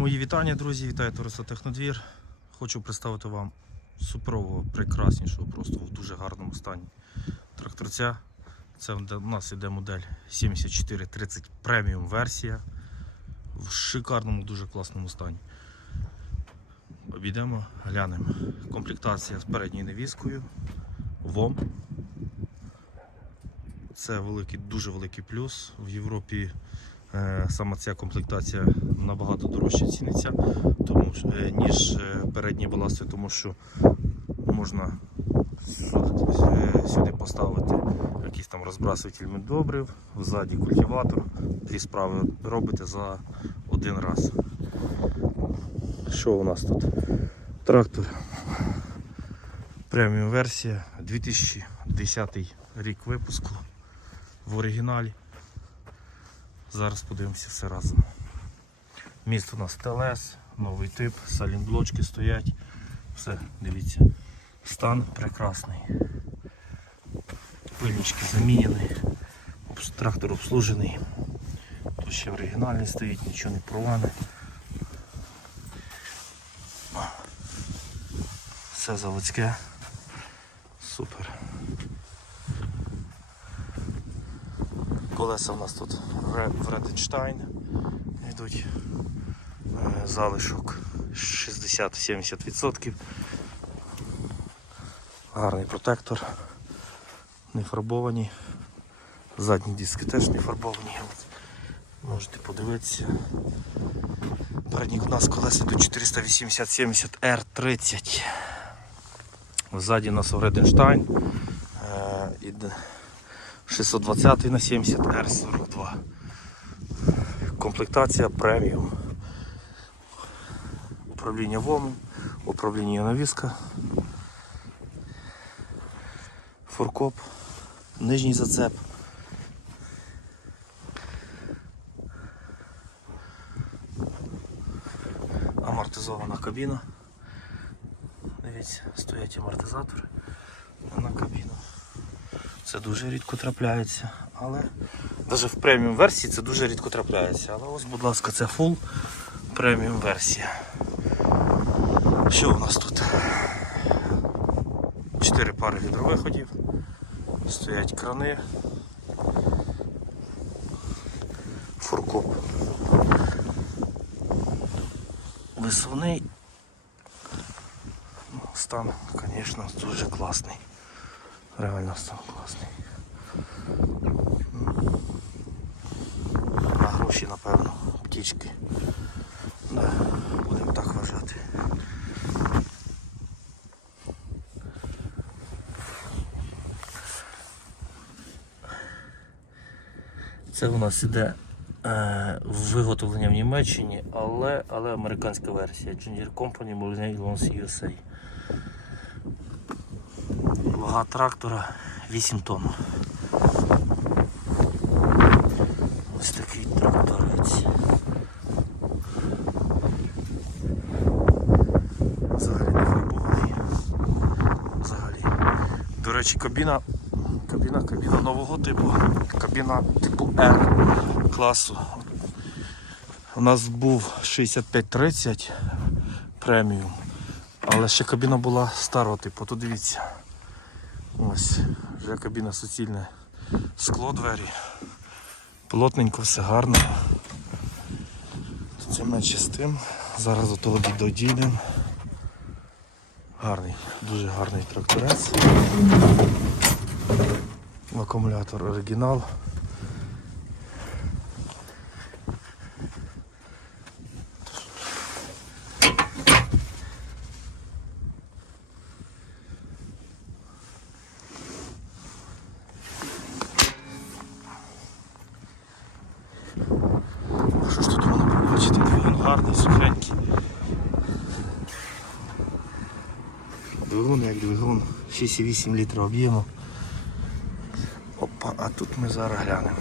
Мої вітання, друзі, вітаю Торисотехнодвір. Хочу представити вам суперового, прекраснішого, просто в дуже гарному стані тракторця. Це у нас іде модель 7430 преміум версія в шикарному, дуже класному стані. Обійдемо, глянемо. Комплектація з передньою навіскою, ВОМ. Це великий, дуже великий плюс. В Європі саме ця комплектація набагато дорожче ціниться, тому, е, ніж е, передні баласти, тому що можна сюди, е, поставити якийсь там розбрасуватель добрив, ззаді культиватор. Дві справи робите за один раз. Що у нас тут? Трактор. Преміум версія 2010 рік випуску в оригіналі. Зараз подивимося все разом. Міст у нас ТЛС, новий тип, салінблочки стоять. Все, дивіться. Стан прекрасний. Пильнички замінені. Трактор обслужений. Тут ще оригінальний стоїть, нічого не порване. Все заводське. Супер. Колеса у нас тут Ре- Вреденштайн йдуть. Е, Залишок 60-70%. Гарний протектор. Не фарбовані. Задні диски теж не фарбовані. Можете подивитися. Передніх у нас колеса тут 480-70 R30. Ззаді у нас Вреденштайн. Е, і д- 620 на 70 R42. Комплектація преміум. Управління ВОМ, управління навіска, фуркоп, нижній зацеп. Амортизована кабіна. Дивіться, стоять амортизатори на кабіну. Це дуже рідко трапляється, але навіть в преміум версії це дуже рідко трапляється. Але ось, будь ласка, це full преміум версія. Що у нас тут? Чотири пари гідровиходів, стоять крани, фуркоп. Висувний. Ну, Стан, звісно, дуже класний. Реально стан класний. На гроші, напевно, птічки. Да, будемо так вважати. Це у нас іде е, виготовлення в Німеччині, але, але американська версія. Junior Company Molyneux USA. Вага трактора 8 тонн. Ось такий тракторець. Взагалі не фарбований. Взагалі. До речі, кабіна, кабіна, кабіна нового типу. Кабіна типу R класу. У нас був 6530 преміум, але ще кабіна була старого типу, то дивіться. Ось, вже кабіна суцільне скло двері. Плотненько, все гарно. Це менше з тим. Зараз до того. Гарний, дуже гарний тракторець. Акумулятор оригінал. Що ж тут воно побачити? Двигун гарний, сухенький. Двигун 6,8 літрів об'єму. Опа, а тут ми зараз глянемо.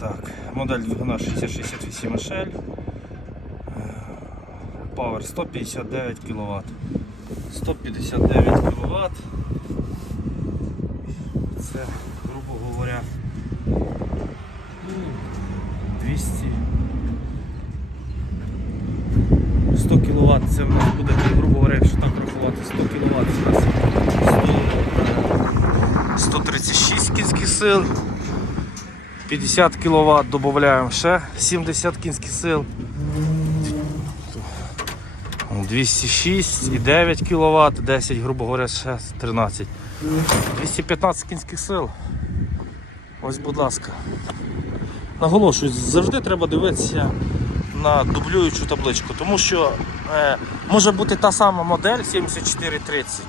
Так, модель двигуна 6068 HL. Power 159 кВт. 159 кВт. Це, грубо говоря, це в нас буде, грубо говоря, якщо так рахувати, 100 кВт у нас 136 кінських сил. 50 кВт додаємо ще 70 кінських сил. 206 і 9 кВт, 10, грубо говоря, ще 13. 215 кінських сил. Ось, будь ласка. Наголошую, завжди треба дивитися на дублюючу табличку, тому що е, може бути та сама модель 7430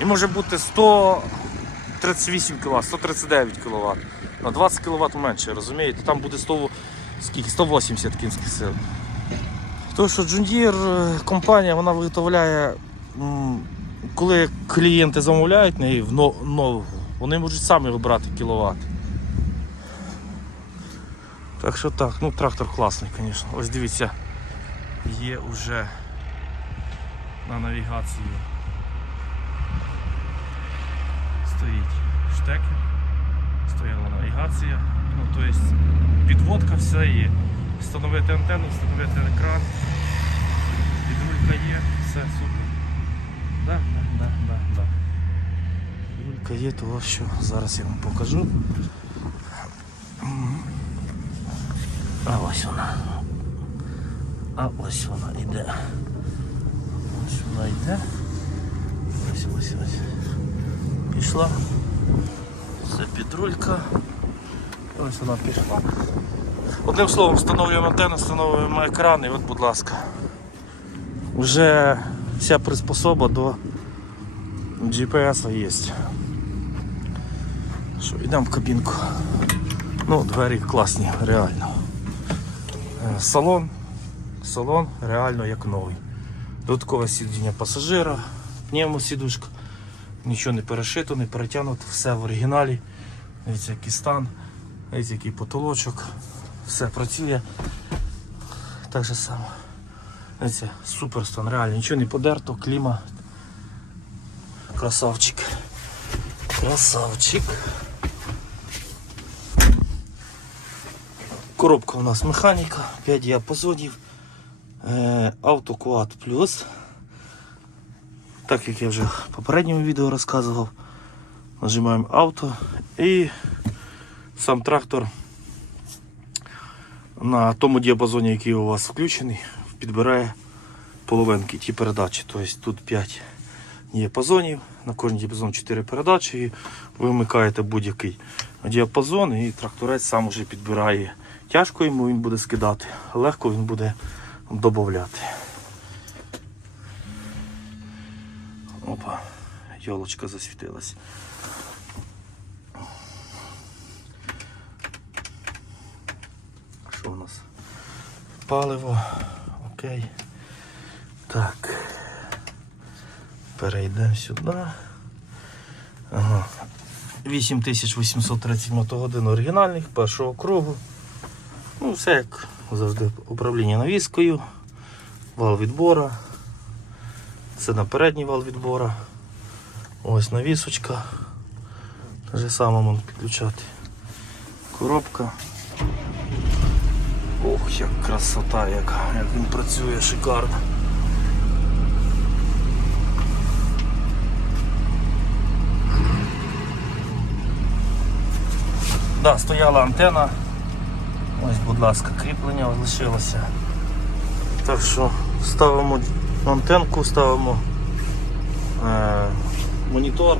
і може бути 138 кВт, 139 кВт. На 20 кВт менше, розумієте? Там буде 100, скільки? 180 кінських сил. Тому що John е, компанія вона виготовляє, коли клієнти замовляють неї в но- нового, вони можуть самі вибрати кіловат. Так що так, ну трактор класний, звісно. Ось дивіться, є вже на навігації. Стоїть штекер, стояла навігація, ну то есть підводка все є. Встановити антенну, встановити екран. Підрулька є, все супер. Да, да, да, да. Підрулька є, того що зараз я вам покажу. А ось вона. А ось вона йде. Ось вона йде. Ось ось ось. Пішла. Це підрулька. Ось вона пішла. Одним словом, встановлюємо антенну, встановлюємо екран і от, будь ласка. Вже вся приспособа до GPS є. Що, йдемо в кабінку. Ну, двері класні, реально. Салон. Салон реально як новий. Додаткове сидіння пасажира, пневмосідушка. Нічого не перешито, не перетягнуто, все в оригіналі. Дивіться, який стан, дивіться, який потолочок. Все працює. Так же само. Дивіться, супер стан, реально, нічого не подерто, кліма. Красавчик. Красавчик. Коробка у нас механіка, 5 діапазонів, е, AutoQuad Plus. Так як я вже в попередньому відео розказував, нажимаємо авто і сам трактор на тому діапазоні, який у вас включений, підбирає половинки ті передачі. Тобто тут 5 діапазонів, на кожен діапазон 4 передачі, і ви вмикаєте будь-який діапазон і тракторець сам уже підбирає. Тяжко йому він буде скидати, легко він буде додати. Опа, йолочка засвітилась. Що у нас? Паливо. Окей. Так. Перейдемо сюди. Ага. 8830 мотогодин оригінальних першого кругу. Все як завжди управління навіскою, вал відбора. Це на передній вал відбора. Ось навісочка. Те же саме можна підключати. Коробка. Ох, як красота, яка, як він працює шикарно. Да, стояла антена. Будь ласка, кріплення лишилося. Так що ставимо антенку, ставимо е, монітор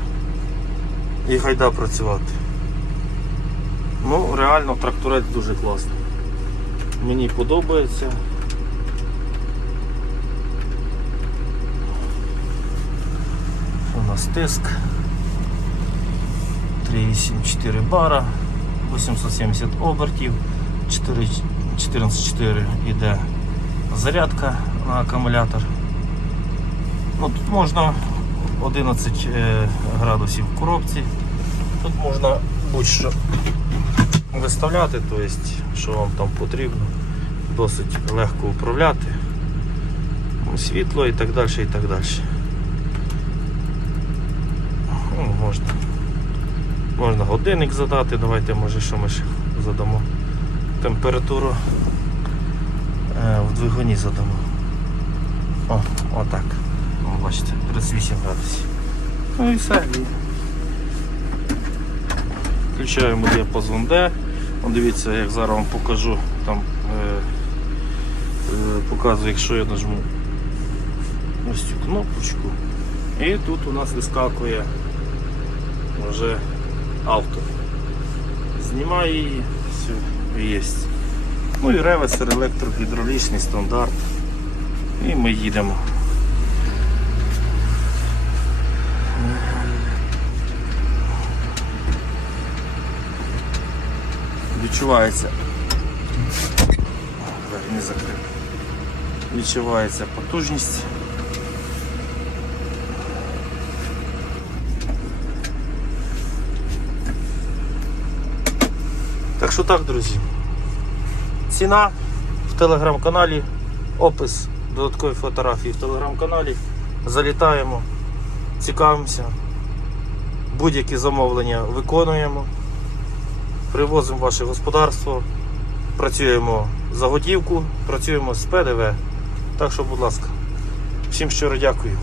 і гайда працювати. Ну, реально тракторець дуже класний. Мені подобається. У нас тиск 3,84 бара, 870 обертів, 4 14,4 іде зарядка на акумулятор. Ну, тут можна 11 е, градусів в коробці. Тут можна будь-що виставляти, тобто, що вам там потрібно. Досить легко управляти. Світло і так далі, і так далі. Ну, можна. Можна годинник задати, давайте може що ми ще задамо. Температуру е, в двигуні задамо. О, отак. Бачите, 38 градусів. Ну і все. Включаємо діапазон D. Дивіться, як зараз вам покажу. Там е, е, показую, якщо я нажму ось цю кнопочку. І тут у нас вискакує вже авто. Знімаю її, все, є. Ну і реверсер електрогідравлічний стандарт. І ми їдемо. Відчувається. Не закрив. Відчувається потужність. Що так, друзі. Ціна в телеграм-каналі, опис додаткові фотографії в телеграм-каналі. Залітаємо, цікавимося. Будь-які замовлення виконуємо. Привозимо ваше господарство, працюємо за готівку, працюємо з ПДВ. Так що, будь ласка, всім щиро дякую.